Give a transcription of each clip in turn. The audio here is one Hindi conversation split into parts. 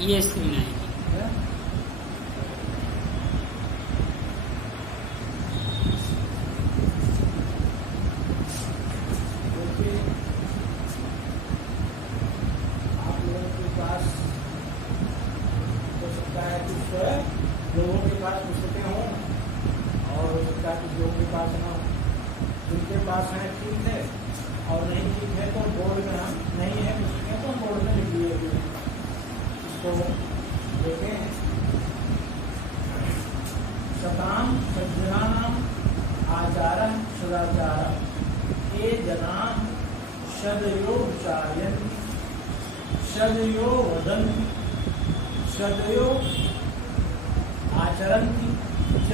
ये स्क्रीन आएगी। आप लोगों के पास हो सकता है कुछ लोगों के पास पुस्तकें हों और हो सकता है कुछ लोगों के पास ना हो। जिनके पास है ठीक है, और नहीं ठीक है तो बोर्ड में हम नहीं है पुस्तकें तो बोर्ड में लिख दिए हुए हैं। इसको देखें। सताम सज्जनानाम आचारः सदाचारः ये जनाः सदयो विचारयन्ति सदयो वदन्ति सदयो आचरन्ति च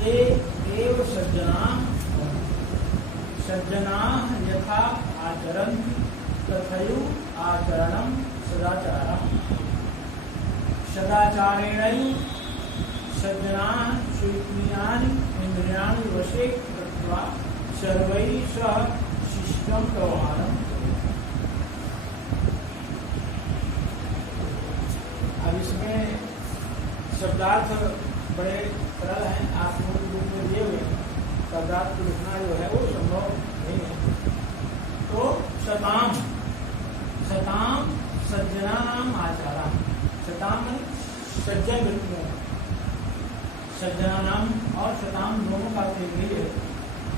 ते एव सज्जनाः सज्जनाः यथा आचरन्ति तथैव आचरणं सदाचारः सदाचारेणैव सज्जनाः स्वीक्रियाणि इन्द्रियाणि वशे कृत्वा सर्वैः सह शिष्टं व्यवहारम्। अब इसमें शब्दार्थ बड़े सरल हैं, आप मूल रूप में दिए हुए हैं। शब्दार्थ को लिखना जो है वो संभव नहीं है। तो सताम सताम सज्जनानाम आचारा, सताम में सज्जन व्यक्तियों, सज्जनानाम और सताम दोनों का यही है।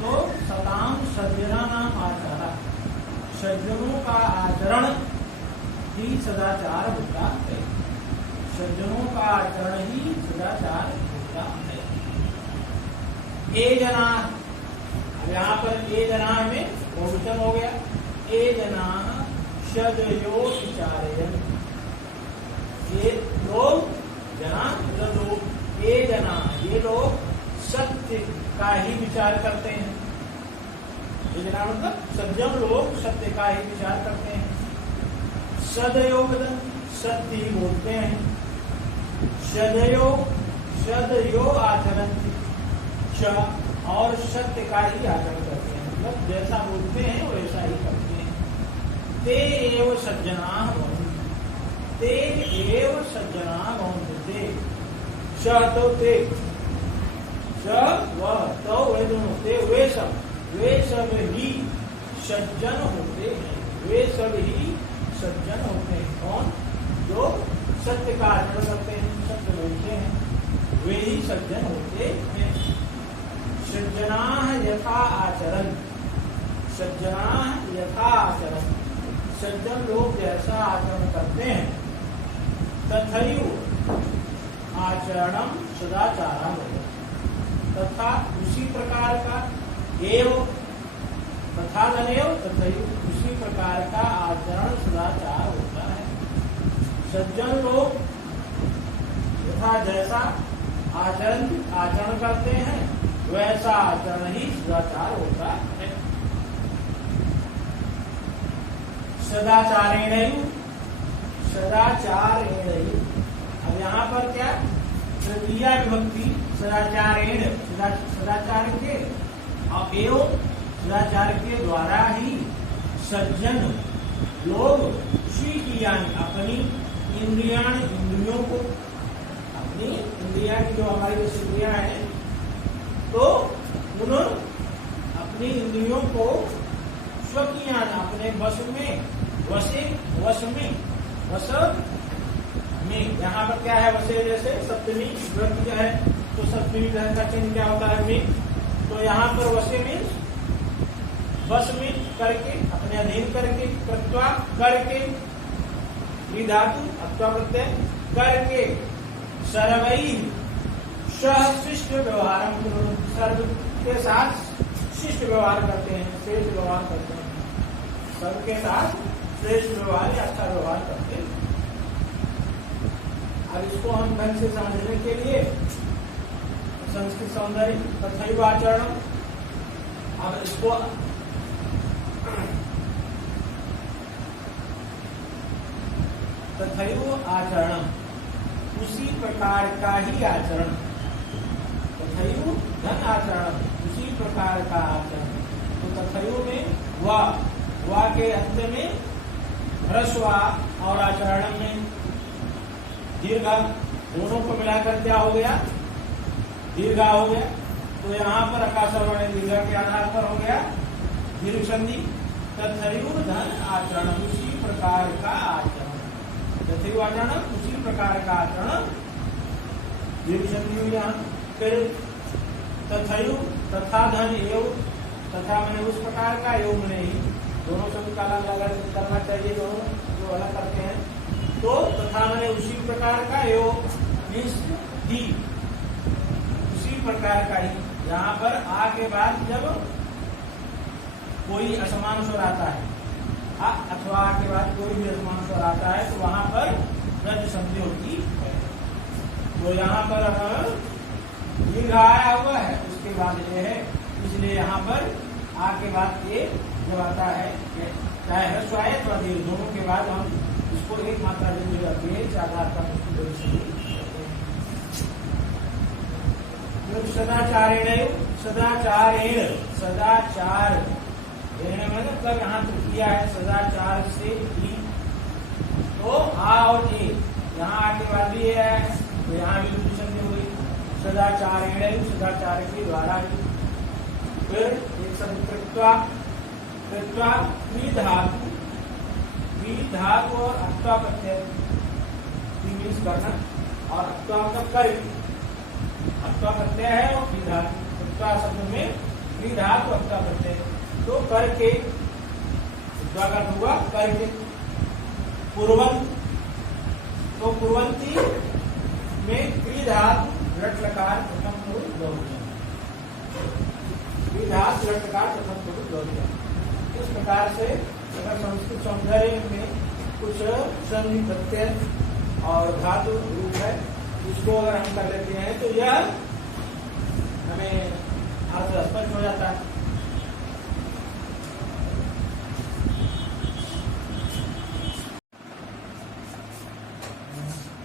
तो सताम सज्जनानाम आचारा, सज्जनों का आचरण ही सदाचार होता है। सज्जनों का आचरण ही सदाचार होता है। ए जना, अब यहाँ पर ए जना में बहुवचन हो गया। ए जना सदयो विचारयन्, ये लोग जना लोग, ये जना ये लोग सत्य का ही विचार करते हैं। ये जना मतलब सज्जन लोग सत्य का ही विचार करते हैं। सदयो सत्य ही बोलते हैं। सदयो आचरण और सत्य का ही आचरण करते हैं, मतलब जैसा बोलते हैं वैसा ही करते हैं। ते एव सज्जनाः भवन्ति, ते एव सज्जनाः भवन्ति। स तो ते, स वह तो वे दोनों, ते वे सब ही सज्जन होते हैं। वे सब ही सज्जन होते हैं। कौन? जो सत्य का आचरण करते हैं, सत्य बोलते हैं, वे ही सज्जन होते हैं। सज्जनाः यथा आचरण, सज्जनाः यथा आचरण, सज्जन लोग जैसा आचरण करते हैं। तथैव आचरणम सदाचारः, तथा उसी प्रकार का एव तथा धनेव तथैव उसी प्रकार का आचरण सदाचार होता है। सज्जन लोग यथा जैसा आचरण करते हैं वैसा आचरण ही सदाचार होता है। सदाचारेण, सदाचारेण, अब यहाँ पर क्या तृतीया विभक्ति सदाचारेण, सदाचार के एवं सदाचार के द्वारा ही सज्जन लोग स्वीक्रियाणि अपनी इंद्रियों को, अपनी इंद्रिया की जो हमारी इंद्रियां हैं, तो उन्होंने अपनी इंद्रियों को स्वकीयान अपने वश में, वश में, यहाँ पर क्या है वसे, जैसे सप्तमी विभक्ति है तो सप्तमी ग्रह का चिन्ह क्या होता है में, तो यहाँ पर वसे में वश में करके, अपने अधीन करके, कृत्वा करके, धातु अथवा प्रत्यय करके, सर्वैः सह शिष्ट व्यवहार, सर्व के साथ शिष्ट व्यवहार करते हैं, श्रेष्ठ व्यवहार करते हैं, सबके साथ श्रेष्ठ व्यवहार या अच्छा व्यवहार करते हैं। अब इसको हम ढंग से समझने के लिए संस्कृत सौंदर्य तथैव आचरण, अब इसको तथैव आचरण, उसी प्रकार का ही आचरण, तथैव धन आचरण, उसी प्रकार का आचरण। तो तथैव में वा के अंत में ह्रस्व और आचरण में दीर्घा, दोनों को मिलाकर क्या हो गया? दीर्घा हो गया। तो यहाँ पर आकाशवाणी दीर्घा के आधार पर हो गया दीर्घ संधि। तथैव धन आचरण, उसी प्रकार का आचरण, तथैव आचरण, उसी प्रकार का आचरण, दीर्घ संधि हुई यहाँ। फिर तथैव, तथा धन एव, तथा मैंने उस प्रकार का, एव मैंने ही, दोनों शब्द का अलग करना चाहिए, दोनों जो अलग करते हैं। तो तथा मैंने उसी प्रकार का, एव मीन्स दी, उसी प्रकार का ही। यहाँ पर आ के बाद जब कोई असमान स्वर आता है, अथवा आ के बाद कोई भी असमान स्वर आता है, तो वहां पर रज संधि होती है। तो यहाँ पर दीर्घ आया हुआ है, उसके बाद ये है, इसलिए यहाँ पर आ के बाद ये जब आता है, चाहे ह्रस्व आए अथवा दीर्घ, दोनों के बाद हम इसको एक मात्रा देनी जाती है, आधार का सदाचारेण, सदाचारेण, सदाचार मतलब यहाँ तृतीया है, सदाचार से ही। तो आ और ए यहाँ आके बाद भी है, तो यहाँ भी संधि हुई सदाचारेण, सदाचार के द्वारा ही। फिर एक शब्द कृत्वा, कृत्वा धातु, धातु और अत्वा प्रत्यय करना, और अत्वा मतलब कर, अत्वा प्रत्यय है और धातु, अत्वा शब्द में धातु अत्वा प्रत्यय, तो करके का हुआ करके। पूर्वंत, तो पूर्वंती में क्रीधातु रट लकार प्रथम पुरुष बहुवचन, क्रीधातु रट लकार प्रथम पुरुष बहुवचन। इस प्रकार से अगर संस्कृत सौंदर्य में कुछ संधि प्रत्यय और धातु रूप है, इसको अगर हम कर लेते हैं तो यह हमें अर्थ स्पष्ट हो जाता है।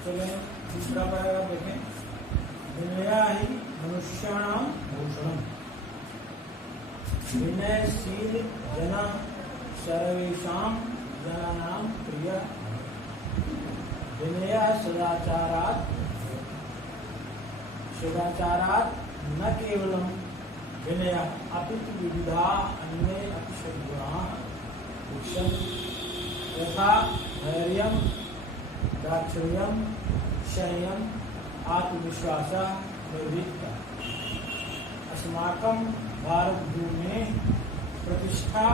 चलिए दूसरा पैराग्राफ देखें। विनया ही मनुष्याणाम भूषणम, विनयशील जना सर्वेषां जनानां प्रिय, विनय सदाचारात्, सदाचारात् न केवलं विनय अपितु विविधा अन्ये अपि सद्गुणाः उच्यन्ते, यथा धैर्यं, दाक्षिण्यं, संयम, आत्मविश्वासः, निर्भीकता। अस्माकं भारतभूमे प्रतिष्ठा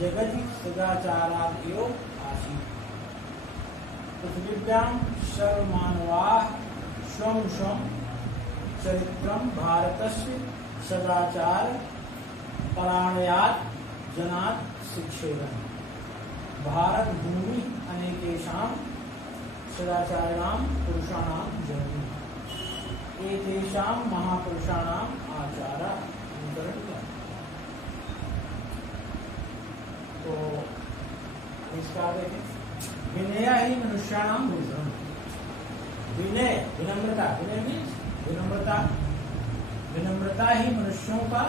जगति सदाचारात् एव आसीत्। पृथिव्यां सर्वमानवाः स्वं स्वं चरित्रं भारतस्य सदाचार परायणात् जनात् शिक्षेरन्। भारत भूमि अनेकेषां सदाचारिणां पुरुषाणां जननी, एतेषां महापुरुषाणां आचारा अनुकरण किया। तो इसका देखें, विनय ही मनुष्याणां भूषणम, विनय विनम्रता, विनय मीन्स विनम्रता, विनम्रता ही मनुष्यों का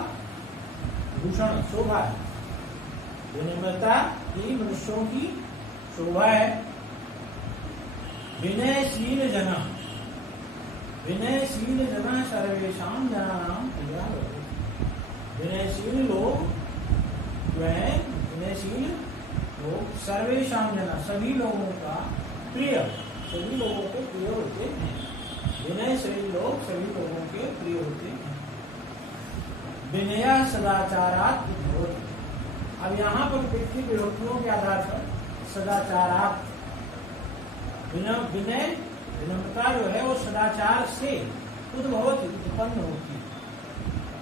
भूषण शोभा है। विनम्रता ही मनुष्यों की शोभा है। विनयशील जना, विनयशील जना सर्वेषां जनानां प्रियः भवति। विनयशील लोग जो है, विनयशील लोग सर्वेषां जना, सभी लोगों का प्रिय, सभी लोगों के प्रिय होते हैं। विनयशील लोग सभी लोगों के प्रिय होते हैं। विनय सदाचारात् भवति। अब यहाँ पर व्यक्ति विभक्तियों के आधार पर सदाचारात्, विनय विनम्रता जो है वो सदाचार से उद्भवती, उत्पन्न होती है।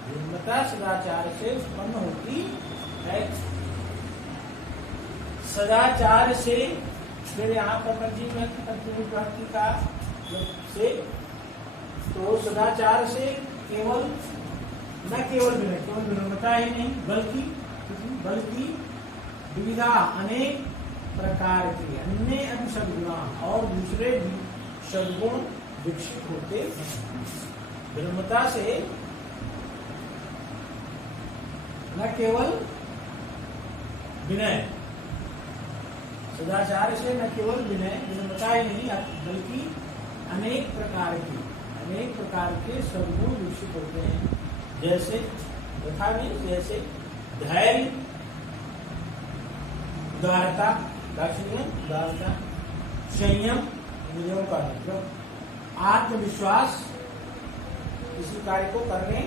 विनम्रता सदाचार से उत्पन्न होती है। सदाचार से, फिर यहाँ पर पंचमी का से, तो सदाचार से केवल, न केवल विनय, केवल विनम्रता ही नहीं, बल्कि विविधा अनेक प्रकार के अन्य अन्य सद्गुण और दूसरे भी सद्गुण विकसित होते हैं। विनम्रता से न केवल विनय, सदाचार से न केवल विनय, विनम्रता ही नहीं, बल्कि अनेक प्रकार के सद्गुण विकसित होते हैं। जैसे तथा में जैसे धैर्य, उदारता, उदारता, संयम, इंद्रियों का नियंत्रण, आत्मविश्वास, किसी कार्य को करने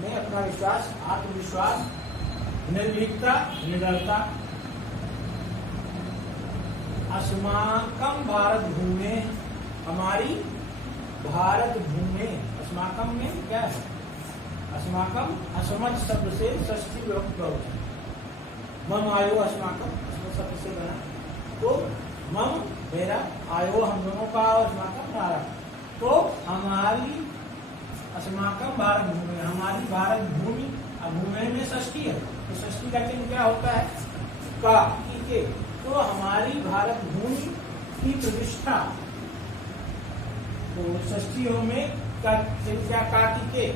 में अपना विश्वास, आत्मविश्वास, निर्भीकता, निडरता। अस्माकं भारत भूमि, हमारी भारत भूमि, अस्माकं में क्या है? अस्माकं असमझ शब्द से षष्ठी विभक्ति बहुवचन, मम आयो अस्माकं शब्द से बना, तो मम मेरा, आयो हम दोनों का, और अस्माकं हमारा, तो हमारी अस्माकं भारत भूमि, हमारी भारत भूमि, भूमि में षष्ठी है, तो षष्ठी का चिन्ह क्या होता है? का, के, तो हमारी भारत भूमि की प्रतिष्ठा, तो षष्ठियों में का चिन्ह क्या? का, के,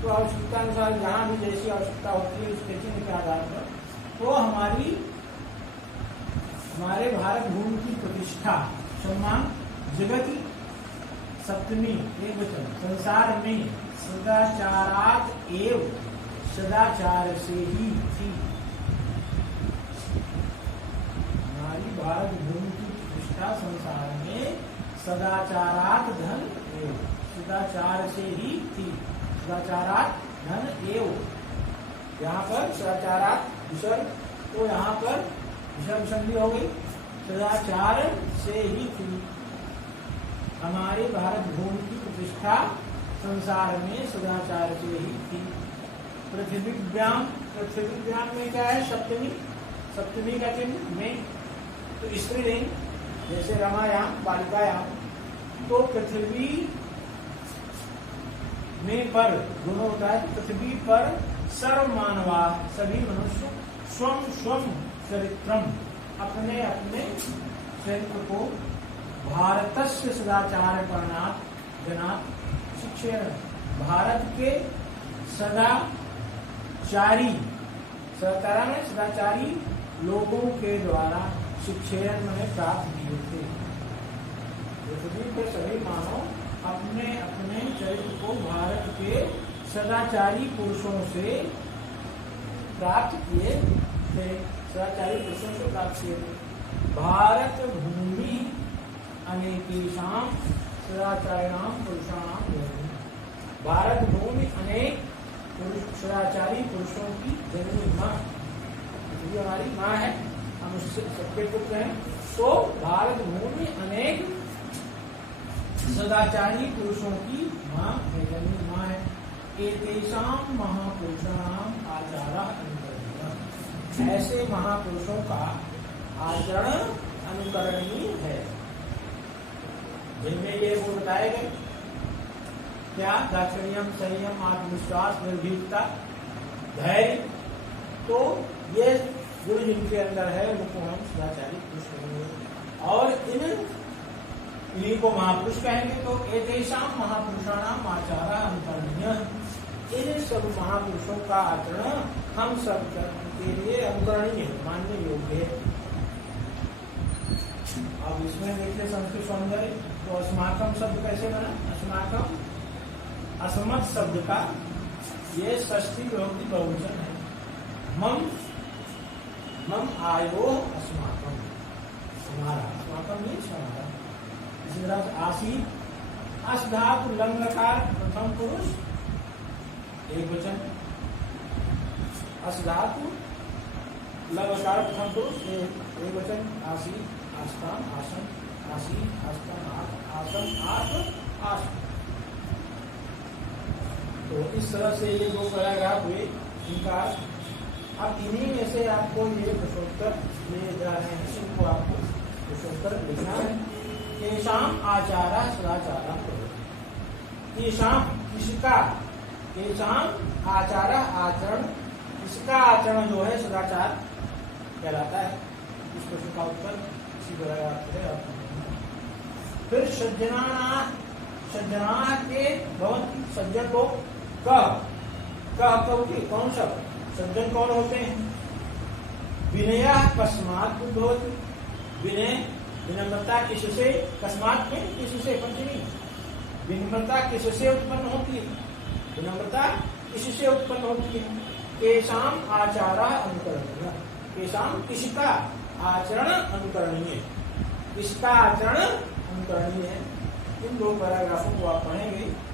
तो आवश्यकता अनुसार जहां भी जैसी आवश्यकता होती है उसके चिन्ह के आधार पर, तो हमारे भारत भूमि की प्रतिष्ठा, सम्मान, जगति, सप्तमी एक वचन, संसार में सदाचारात एव, सदाचार से ही थी। हमारी भारत भूमि की प्रतिष्ठा संसार में सदाचारात धन एव, सदाचार से ही थी। सदाचारात धन एव, यहाँ पर सदाचारात विसर्ग, तो यहाँ पर विसर्ग संधि हो गई, सदाचार से ही थी। हमारे भारत भूमि की प्रतिष्ठा संसार में सदाचार से ही थी। पृथ्वीव्याम, पृथ्वीव्याम में क्या है? सप्तमी, सप्तमी का चिन्ह में, तो स्त्रीलिंग, जैसे रमायाम, बालिकायाम, तो पृथ्वी में पर दोनों होता है। पृथ्वी पर सर्व मानवा, सभी मनुष्य, स्वम स्वम चरित्रम, अपने अपने चरित्र को, भारतस्य सदाचार करणात् जनात् शिक्षण, भारत के सदाचारी, सदाचार में सदाचारी लोगों के द्वारा शिक्षण में प्राप्त किए थे। पृथ्वी पर सभी मानव अपने अपने चरित्र को भारत के सदाचारी पुरुषों से प्राप्त किए थे, सदाचारी पुरुषों से प्राप्त किए थे। भारत भूमि अनेकेषां सदाचारिणां पुरुषाणां जननी, भारत भूमि अनेक सदाचारी पुरुषों की जननी माँ, पृथ्वी हमारी माँ है, हम उससे सबके पुत्र हैं, तो भारत भूमि अनेक सदाचारी पुरुषों की माँ है, जननी माँ है। एतेषां महापुरुषाणां आचारः अनुकरणीयः, ऐसे महापुरुषों का आचरण अनुकरणीय है, जिनमें ये वो बताए गए क्या? दाक्षिण्यम, संयम, आत्मविश्वास, निर्भीकता, धैर्य, तो ये गुण जिनके अंदर है उनको हम सदाचारी पुरुष कहेंगे। और इन्हीं को महापुरुष कहेंगे। तो एतेषां महापुरुषाणाम आचारः अनुकरणीयः, इन सब महापुरुषों का आचरण हम सब के लिए अनुकरणीय, मानने योग्य है। अब इसमें देखिए संस्कृत सौंदर्य, तो अस्माकम शब्द कैसे बना? अस्माकम असमत शब्द का ये षष्ठी विभक्ति बहुवचन है। मम, मम आयो अस्माकम, हमारा, अस्माकम मीन्स हमारा। इसी तरह से आसीत, अस धातु लंगकार प्रथम पुरुष एक वचन, अस धातु लंगकार प्रथम पुरुष एक वचन, आसीत, आस्थान, आसन, आसीत, आस्थान, आसन, आसन। तो इस तरह से ये दो पैराग्राफ हुए इनका। अब इन्हीं में से आपको ये प्रश्नोत्तर ले जा रहे हैं, इनको आपको प्रश्नोत्तर लिखना है। केशाम आचारा सदाचारा, केशाम किसका, केशाम आचारा आचरण, इसका आचरण जो है सदाचार कहलाता है। इस प्रश्न का उत्तर इसी पैराग्राफ से है। फिर सज्जना के भवन, सज्जन लोग, कौन सब सज्जन कौन होते हैं? विनय कस्मात् भवति, विनय विनम्रता किससे, कस्मात में किससे, पंचमी। विनम्रता किससे उत्पन्न होती है? विनम्रता किससे उत्पन्न होती है? केशाम आचार अनुकरणीय। केशाम किसका आचरण अनुकरणीय, किसका आचरण अनुकरणीय है। इन दो पैराग्राफों को आप पढ़ेंगे